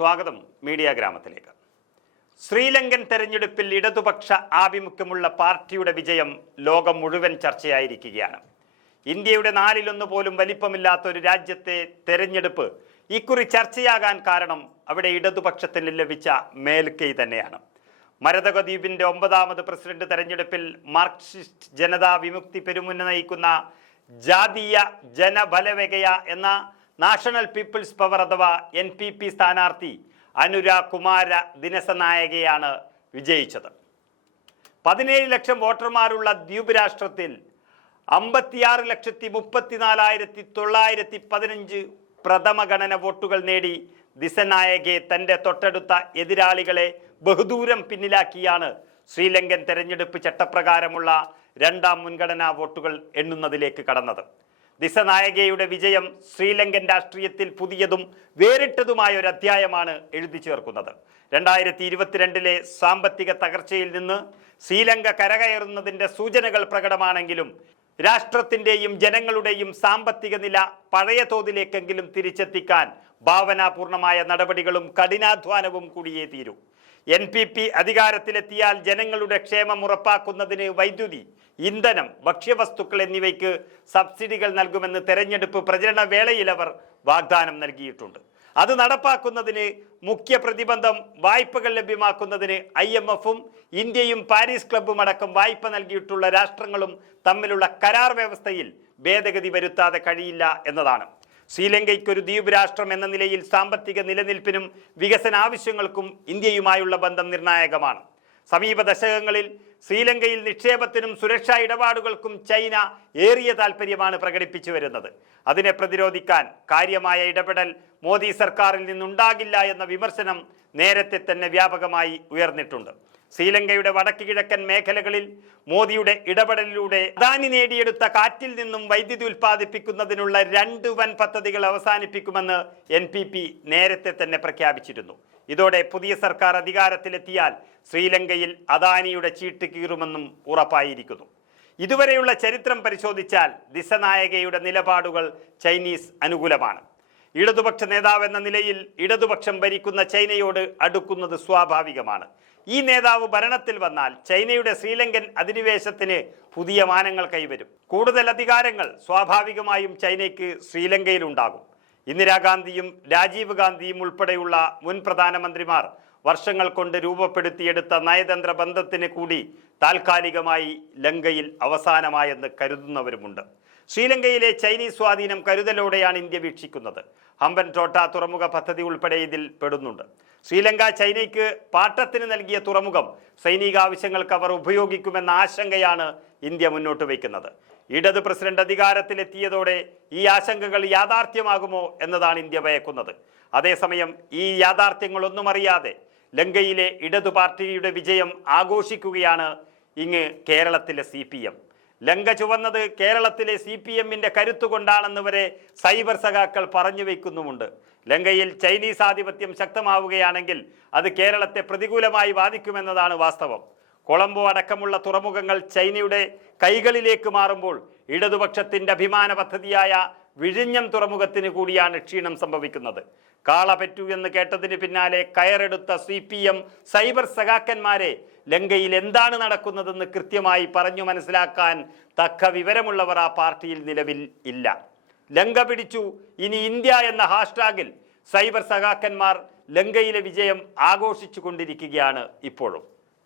സ്വാഗതം മീഡിയ ഗ്രാമത്തിലേക്ക്. ശ്രീലങ്കൻ തെരഞ്ഞെടുപ്പിൽ ഇടതുപക്ഷ ആഭിമുഖ്യമുള്ള പാർട്ടിയുടെ വിജയം ലോകം മുഴുവൻ ചർച്ചയായിരിക്കുകയാണ്. ഇന്ത്യയുടെ നാലിലൊന്നു പോലും വലിപ്പമില്ലാത്ത ഒരു രാജ്യത്തെ തെരഞ്ഞെടുപ്പ് ഇക്കുറി ചർച്ചയാകാൻ കാരണം അവിടെ ഇടതുപക്ഷത്തിന് ലഭിച്ച മേൽക്കൈ തന്നെയാണ്. മരതക ദ്വീപിന്റെ ഒമ്പതാമത് പ്രസിഡന്റ് തെരഞ്ഞെടുപ്പിൽ മാർക്സിസ്റ്റ് ജനതാ വിമുക്തി പെരുമുന്ന നയിക്കുന്ന ജാതീയ ജനബലവകയ എന്ന നാഷണൽ പീപ്പിൾസ് പവർ അഥവാ എൻ പി പി സ്ഥാനാർത്ഥി അനുര കുമാര ദിനസനായകയാണ് വിജയിച്ചത്. പതിനേഴ് ലക്ഷം വോട്ടർമാരുള്ള ദ്വീപ് രാഷ്ട്രത്തിൽ അമ്പത്തിയാറ് ലക്ഷത്തി മുപ്പത്തിനാലായിരത്തി തൊള്ളായിരത്തി പതിനഞ്ച് പ്രഥമഗണന വോട്ടുകൾ നേടി ദിസനായകെ തന്റെ തൊട്ടടുത്ത എതിരാളികളെ ബഹുദൂരം പിന്നിലാക്കിയാണ് ശ്രീലങ്കൻ തെരഞ്ഞെടുപ്പ് ചട്ടപ്രകാരമുള്ള രണ്ടാം മുൻഗണനാ വോട്ടുകൾ എണ്ണുന്നതിലേക്ക് കടന്നത്. ദിസനായകയുടെ വിജയം ശ്രീലങ്കൻ രാഷ്ട്രീയത്തിൽ പുതിയതും വേറിട്ടതുമായ ഒരു അധ്യായമാണ് എഴുതി ചേർക്കുന്നത്. രണ്ടായിരത്തി ഇരുപത്തിരണ്ടിലെ സാമ്പത്തിക തകർച്ചയിൽ നിന്ന് ശ്രീലങ്ക കരകയറുന്നതിന്റെ സൂചനകൾ പ്രകടമാണെങ്കിലും രാഷ്ട്രത്തിന്റെയും ജനങ്ങളുടെയും സാമ്പത്തിക നില പഴയ തോതിലേക്കെങ്കിലും തിരിച്ചെത്തിക്കാൻ ഭാവനാപൂർണമായ നടപടികളും കഠിനാധ്വാനവും കൂടിയേ തീരൂ. എൻ പി പി അധികാരത്തിലെത്തിയാൽ ജനങ്ങളുടെ ക്ഷേമം ഉറപ്പാക്കുന്നതിന് വൈദ്യുതി ഇന്ധനം ഭക്ഷ്യവസ്തുക്കൾ എന്നിവയ്ക്ക് സബ്സിഡികൾ നൽകുമെന്ന് തെരഞ്ഞെടുപ്പ് പ്രചരണ വേളയിൽ അവർ വാഗ്ദാനം നൽകിയിട്ടുണ്ട്. അത് നടപ്പാക്കുന്നതിന് മുഖ്യ പ്രതിബന്ധം വായ്പകൾ ലഭ്യമാക്കുന്നതിന് ഐ എം എഫും ഇന്ത്യയും പാരീസ് ക്ലബ്ബും അടക്കം വായ്പ നൽകിയിട്ടുള്ള രാഷ്ട്രങ്ങളും തമ്മിലുള്ള കരാർ വ്യവസ്ഥയിൽ ഭേദഗതി വരുത്താതെ കഴിയില്ല എന്നതാണ്. ശ്രീലങ്കയ്ക്ക് ഒരു ദ്വീപ് രാഷ്ട്രം എന്ന നിലയിൽ സാമ്പത്തിക നിലനിൽപ്പിനും വികസന ആവശ്യങ്ങൾക്കും ഇന്ത്യയുമായുള്ള ബന്ധം നിർണായകമാണ്. സമീപ ദശകങ്ങളിൽ ശ്രീലങ്കയിൽ നിക്ഷേപത്തിനും സുരക്ഷാ ഇടപാടുകൾക്കും ചൈന ഏറിയ താൽപ്പര്യമാണ് പ്രകടിപ്പിച്ചു വരുന്നത്. അതിനെ പ്രതിരോധിക്കാൻ കാര്യമായ ഇടപെടൽ മോദി സർക്കാരിൽ നിന്നുണ്ടാകില്ല എന്ന വിമർശനം നേരത്തെ തന്നെ വ്യാപകമായി ഉയർന്നിട്ടുണ്ട്. ശ്രീലങ്കയുടെ വടക്ക് കിഴക്കൻ മേഖലകളിൽ മോദിയുടെ ഇടപെടലിലൂടെ അദാനി നേടിയെടുത്ത കാറ്റിൽ നിന്നും വൈദ്യുതി ഉൽപ്പാദിപ്പിക്കുന്നതിനുള്ള രണ്ട് വൻ പദ്ധതികൾ അവസാനിപ്പിക്കുമെന്ന് എൻ പി പി നേരത്തെ തന്നെ പ്രഖ്യാപിച്ചിരുന്നു. ഇതോടെ പുതിയ സർക്കാർ അധികാരത്തിലെത്തിയാൽ ശ്രീലങ്കയിൽ അദാനിയുടെ ചീട്ട് കീറുമെന്നും ഉറപ്പായിരിക്കുന്നു. ഇതുവരെയുള്ള ചരിത്രം പരിശോധിച്ചാൽ ദിശനായകയുടെ നിലപാടുകൾ ചൈനീസ് അനുകൂലമാണ്. ഇടതുപക്ഷ നേതാവ് എന്ന നിലയിൽ ഇടതുപക്ഷം ഭരിക്കുന്ന ചൈനയോട് അടുക്കുന്നത് സ്വാഭാവികമാണ്. ഈ നേതാവ് ഭരണത്തിൽ വന്നാൽ ചൈനയുടെ ശ്രീലങ്കൻ അധിനിവേശത്തിന് പുതിയ മാനങ്ങൾ കൈവരും. കൂടുതൽ അധികാരങ്ങൾ സ്വാഭാവികമായും ചൈനയ്ക്ക് ശ്രീലങ്കയിലുണ്ടാകും. ഇന്ദിരാഗാന്ധിയും രാജീവ് ഗാന്ധിയും ഉൾപ്പെടെയുള്ള മുൻ പ്രധാനമന്ത്രിമാർ വർഷങ്ങൾ കൊണ്ട് രൂപപ്പെടുത്തിയെടുത്ത നയതന്ത്ര ബന്ധത്തിന് കൂടി താൽക്കാലികമായി ലങ്കയിൽ അവസാനമായെന്ന് കരുതുന്നവരുമുണ്ട്. ശ്രീലങ്കയിലെ ചൈനീസ് സ്വാധീനം കരുതലോടെയാണ് ഇന്ത്യ വീക്ഷിക്കുന്നത്. ഹമ്പൻ ടോട്ട തുറമുഖ പദ്ധതി ഉൾപ്പെടെ ഇതിൽ പെടുന്നുണ്ട്. ശ്രീലങ്ക ചൈനയ്ക്ക് പാട്ടത്തിന് നൽകിയ തുറമുഖം സൈനിക ആവശ്യങ്ങൾക്ക് അവർ ഉപയോഗിക്കുമെന്ന ആശങ്കയാണ് ഇന്ത്യ മുന്നോട്ട് വയ്ക്കുന്നത്. ഇടത് പ്രസിഡന്റ് അധികാരത്തിലെത്തിയതോടെ ഈ ആശങ്കകൾ യാഥാർത്ഥ്യമാകുമോ എന്നതാണ് ഇന്ത്യ ഭയക്കുന്നത്. അതേസമയം ഈ യാഥാർത്ഥ്യങ്ങളൊന്നും അറിയാതെ ലങ്കയിലെ ഇടതു പാർട്ടിയുടെ വിജയം ആഘോഷിക്കുകയാണ് ഇങ്ങ് കേരളത്തിലെ സി ലങ്ക ചുവന്നത് കേരളത്തിലെ സി പി എമ്മിന്റെ കരുത്തുകൊണ്ടാണെന്ന് വരെ സൈബർ സഖാക്കൾ പറഞ്ഞു വയ്ക്കുന്നുമുണ്ട് ലങ്കയിൽ ചൈനീസ് ആധിപത്യം ശക്തമാവുകയാണെങ്കിൽ അത് കേരളത്തെ പ്രതികൂലമായി ബാധിക്കുമെന്നതാണ് വാസ്തവം. കൊളംബോ അടക്കമുള്ള തുറമുഖങ്ങൾ ചൈനയുടെ കൈകളിലേക്ക് മാറുമ്പോൾ ഇടതുപക്ഷത്തിന്റെ അഭിമാന പദ്ധതിയായ വിഴിഞ്ഞം തുറമുഖത്തിന് കൂടിയാണ് ക്ഷീണം സംഭവിക്കുന്നത്. കാള പറ്റൂ എന്ന് കേട്ടതിന് പിന്നാലെ കയറെടുത്ത സി പി എം സൈബർ സഖാക്കന്മാരെ ലങ്കയിൽ എന്താണ് നടക്കുന്നതെന്ന് കൃത്യമായി പറഞ്ഞു മനസ്സിലാക്കാൻ തക്ക വിവരമുള്ളവർ ആ പാർട്ടിയിൽ നിലവിൽ ഇല്ല. ലങ്ക പിടിച്ചു ഇനി ഇന്ത്യ എന്ന ഹാഷ്ടാഗിൽ സൈബർ സഖാക്കന്മാർ ലങ്കയിലെ വിജയം ആഘോഷിച്ചു കൊണ്ടിരിക്കുകയാണ് ഇപ്പോഴും.